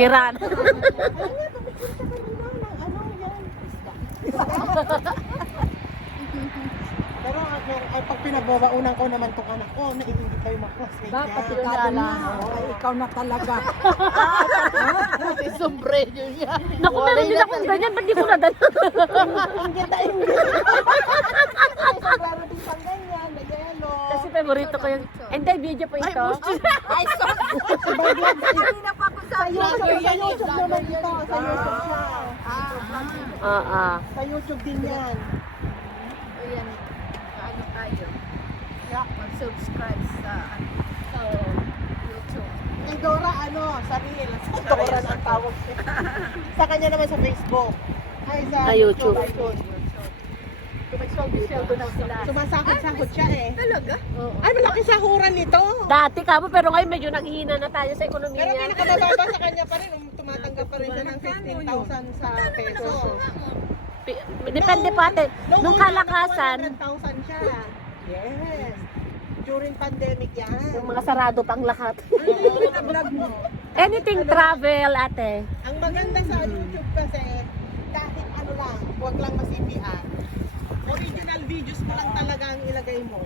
Piran. Pero ay, pag pinababaunan ko naman tong anak ko, na hindi kayo maklasmate Bakit niya. yun naalala? Ay, ikaw na talaga. Sombrero niya. Naku, meron din akong ganyan. Ba't di ko nadala? Inggit na inggit. Sombrero din pang ganyan, na yellow. Kasi favorito ko yung... Hindi, video po ito. Ay, hindi na pa ako sa Sa YouTube naman ito. Sa YouTube siya. Sa YouTube din yan. Ayan, ano tayo? Mag-subscribe sa YouTube. Kay Dora, sa Reel. Sa Dora ang tawag siya. Sa kanya naman sa Facebook. Ay, sa YouTube. Sweldo na sila. Sumasakot-sakot siya eh. Talaga? Ay, malaki sahuran nito. Dati ka mo, pero ngayon medyo naghihina na tayo sa ekonomiya. Pero pinakamababa sa kanya pa rin. Tumatanggap pa rin siya ng 15,000 sa peso. Depende pa ate. Nung kalakasan, 100,000 siya. Yes. During pandemic yan. yung mga sarado pang lahat. Vlog mo. Anything travel ate. Ang maganda sa YouTube kasi, kahit ano lang, huwag lang ma-CPR. Original videos mo lang talaga ang ilagay mo.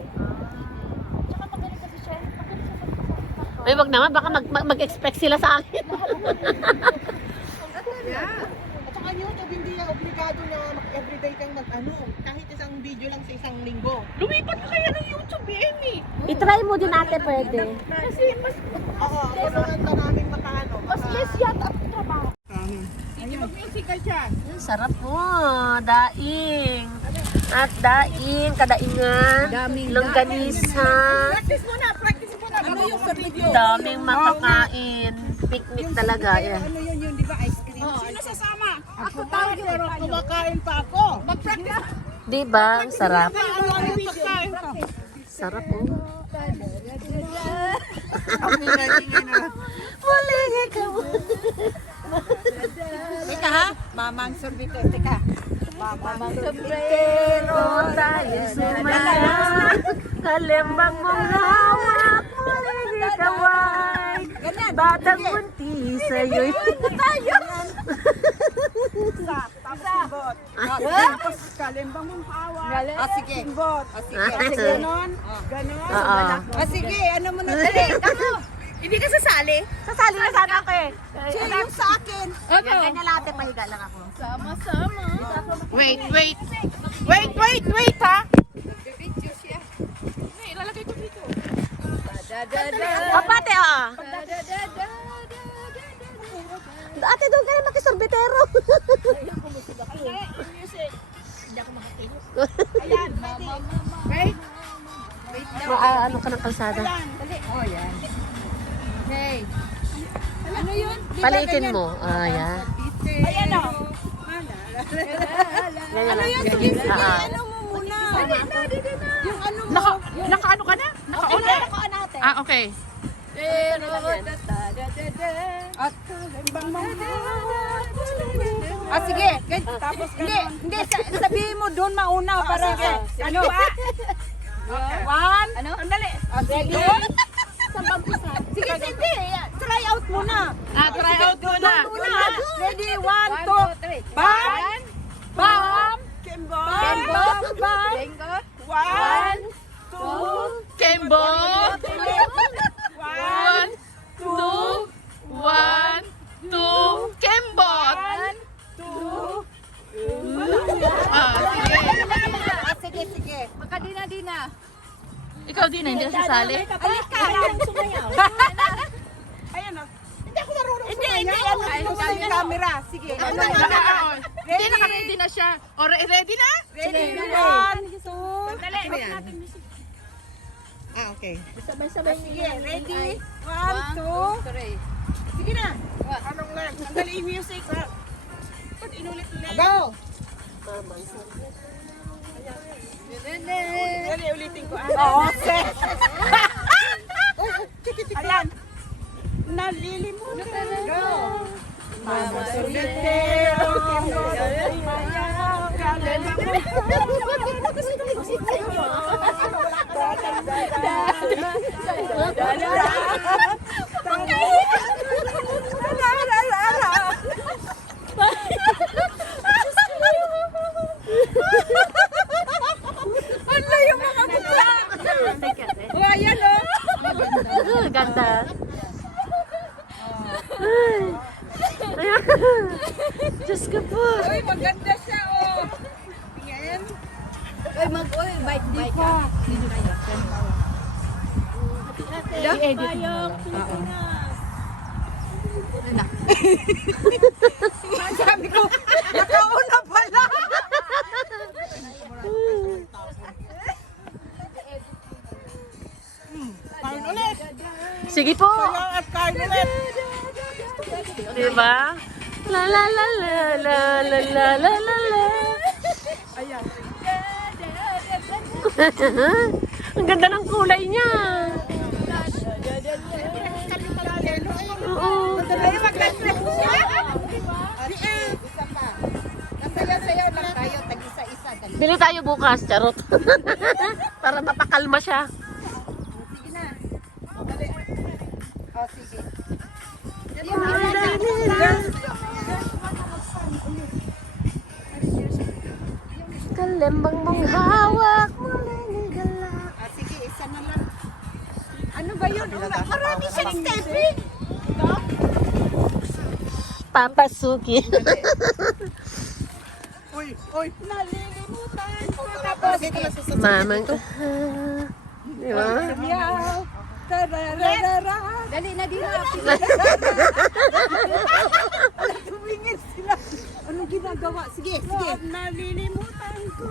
Ay, wag naman, baka mag-expect sila sa akin. Yeah. At saka YouTube, hindi na obligado na everyday kang kahit isang video lang sa isang linggo. Lumipat ka kaya ng YouTube, Amy. I-try mo din ate, pwede. Kasi mas... Oo, ang namin makaano. Mas less yata ang trabaho. Hindi mag-musical siya. Sarap po, daing. At daing, kadaingan, longganisa. Practice muna. Ano yung sa video? Daming makakain. Picnic talaga, yan. Ano yun, di ba? Ice cream? Sino sasama? Ako tayo. Kumakain pa ako. Mag-practice. Di ba? Ang sarap. Ano yung pagkain? Sarap po. Malingi ka mo. Teka ha? Mamang sorbito. Teka. Mamang Pero tayo sumaya, kalembang mong hawak, muling ikaway, batang buntis sa'yo'y Tapos tapos kalimbang mong hawa. Sige. Simbot. Sige. Ganon. Ganon. Sige. Ano mo na dali? Hindi ka sasali? Sasali na sana ako eh. Siya yung sa akin. Ganyan lahat, pahiga lang ako. Sama-sama. Wait ha? Video siya. Ilalagay ko dito. Kapate ah. Ate, doon ka na makisorbitero. Ayan, wait. Ano ka ng kalsada? Oh, yan. Okay. Ano yun? Palitin mo. Yan. Ayan o. Ano yun? Sige. Ano mo muna? Yung ano mo. Naka-ano ka na? Naka-on na? Okay. Pero, At kalimbang mong hawa. Sige. Tapos hindi. Sabihin mo doon mauna para ano ba? One. ano? Andali. Sige. Sige, sige. Try out muna. Try out muna. Ready? 1, 2. Bam! Bam! Bam! Bam! Jenggot. 1, 2, Kembot. 1, 2, 1, 2, Kembot. 2. Sige. Magkadina-dina. Ikaw din, hindi ka sasali? Alis ka. Ayan o. Hindi ako marunong Hindi. Ano sa camera? Sige. Hindi, naka-ready na siya. O, ready na? Ready? 1, 2. Dali. Okay. Sabay-sabay Sige, ready? 1, 2. 3. Sige na. Anong left? Sandali yung music. Ba't inulit-ulit? Go! Dali, ulitin ko. Oo, set. Ayan. Nalilimutan. Go! Mama sorbitero, maganda. Ay. Ayan. Diyos ko po. Uy, maganda siya, oh. Yan. Uy, bike ka. I-edit. Sabi ko, nakauna pala. Kain ulit. Sige po. At kain ulit. Diba? La la la la la la la la la la. Ayan. Ang ganda ng kulay niya. Oo. Ay, maganda siya. Isa pa. Nasayaw-sayaw lang tayo, tag-isa-isa. Bili tayo bukas, charot. Para mapakalma siya. Sige na. Oh, sige. Kalembang mong hawak, malinigala. Ah, sige, isa na lang. Ano ba yun? Marami siyang stepping. Papasukin. Uy, uy. Nalilimutan ko. Tapos, Mamang ka. Diba? yaw. Tarararara. Dali na din na. Tumingin sila. Anong ginagawa? Sige, sige. Nalilimutan ko.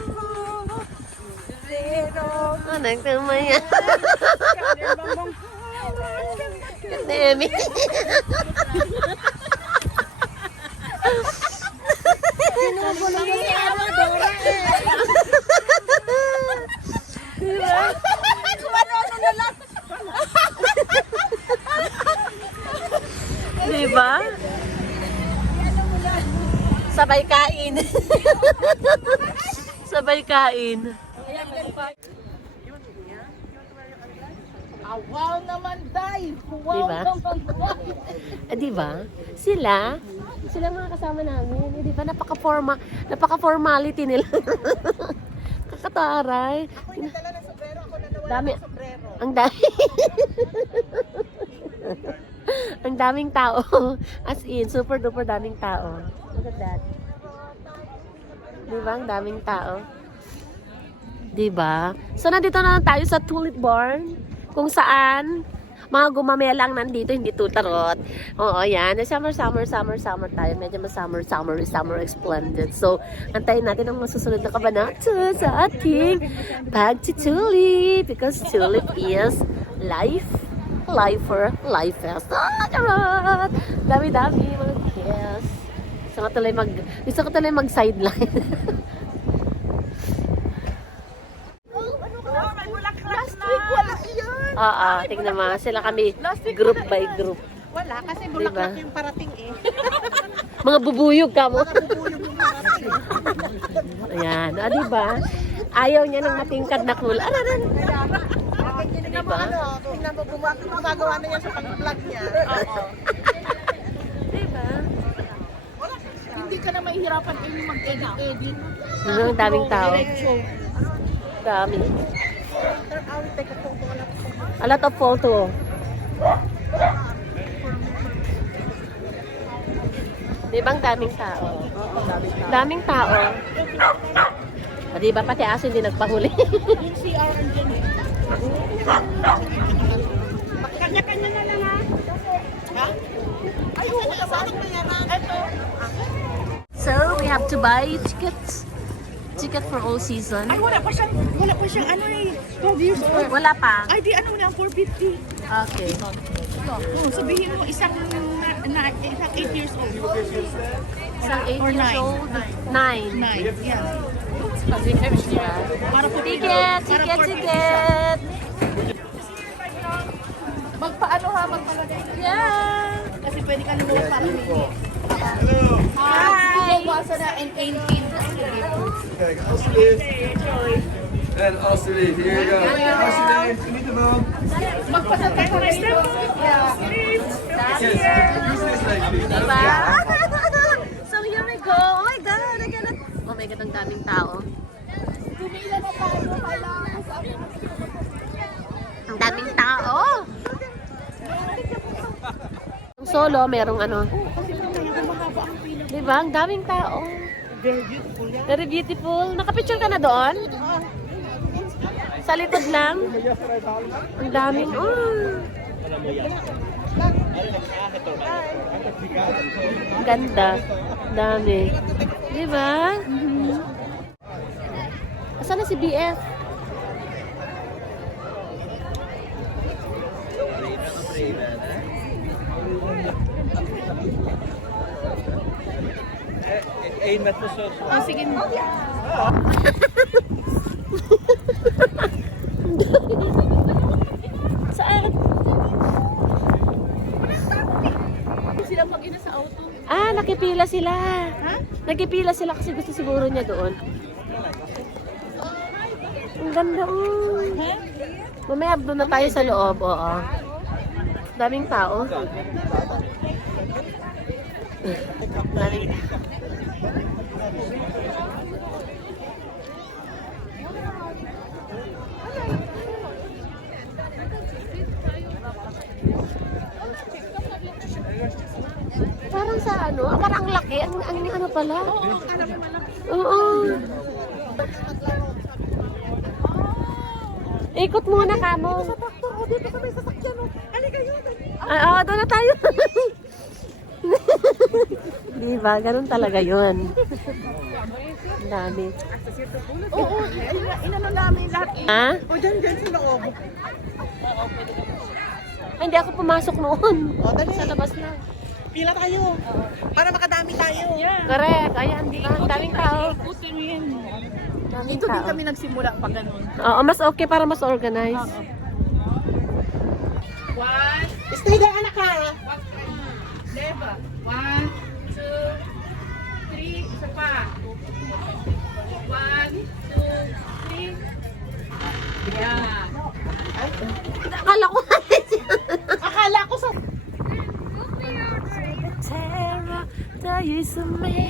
Pero, Anong tumaya. kalembang mong hawak. Demi. Ginugulo mo si Amadora eh. Kung ano-ano na lang. Diba? Sabay kain. Sabay kain. Wow naman, Day. Wow Diba? naman. Diba? Sila mga kasama namin. Di ba? Napaka-formality nila. Kakataray. Ako yung nagdala ng sombrero. Ako na nawala Dami. ng sombrero. Ang dami. Ang daming tao. As in, super duper daming tao. Look at that. Diba? Ang daming tao. Diba? So, nandito na lang tayo sa Tulip Barn. Kung saan, mga gumamelang nandito, hindi tutarot. Oo, yan. Summer tayo. Medyo summer splendid. So, antayin natin ang masusunod na kabanata sa ating Pag to Tulip. Because Tulip is life. Lifer, life fest. Ah, charot! Dami-dami, mga yes. Gusto ko tuloy mag-sideline. Last week, wala yan. Oo, tingnan mo. Sila kami group by group. Wala, kasi Diba? bulaklak yung parating eh. Mga bubuyog ka mo. Bubuyog yung parating. Ayan, diba? Ayaw niya ng matingkad na kulay. Tingnan mo ano, tingnan mo, gumagawa na yan sa pag-vlog niya. Oo. Diba? Hindi ka na mahihirapan yung mag-edit. Ang daming tao. Dami. Take a photo. A lot of photo. Diba ang daming tao? Daming tao. O, diba pati aso hindi nagpahuli? Yung CR andyan eh. Kanya-kanya na lang ha. Ha? Ay, oo, saan ang bayaran? Ito. So, we have to buy tickets. Ticket for all season. Ay, wala pa siyang ano eh. 12 years old. Wala pa. Ay, di ano na, 450. Okay. Oh, sabihin mo, isang 8 years old. Isang 8 Or years 9. old. 9. 9, yeah. Para po Ticket! Ticket! Magpaano ha, magpalagay. Yeah! Kasi pwede ka lumuwas para hindi. Hi! Bumasa na and 18. Okay, Austin. And Austin, here you go. What's your name? You need to move. Magpasantay ko na step. Yes, use this leg, please. Diba? So here we go. Oh my God! I cannot... Oh my God, ang daming tao. Ang daming tao. solo, merong ano. Kasi mamaya mahaba ang pila. Diba? Ang daming tao. Very beautiful yan. Very beautiful. Nakapicture ka na doon? Sa likod lang? Ang daming, Ganda. Dami. Diba? Asan na si BF? Oh, sige. Saan? Sila mag-ina sa auto. Nakipila sila. Nakipila sila kasi gusto siguro niya doon. Ang ganda, Mamaya doon na tayo sa loob, oo. Daming tao. Daming. Parang sa ano, parang ang laki, ang ano pala. Oo. Ikot muna ka mo. Dito sa may sasakyan. Halika yun. Oo, doon na tayo. Diba? Ganun talaga yun. Ang dami. Oo, inano namin lahat. Ha? O, dyan sa loob. Ay, hindi ako pumasok noon. O, dali. Sa labas lang. Pila tayo. Para makadami tayo. Correct. Ayan, diba? Ang daming tao. Daming Dito din tao. kami nagsimula pa ganun. Oo, mas okay para mas organized. Stay there, anak ha. Leva. 1, 2, 3. Isa pa. 1, 2, 3. Yan. Akala ko Akala ko sa... Terra, tayo sa may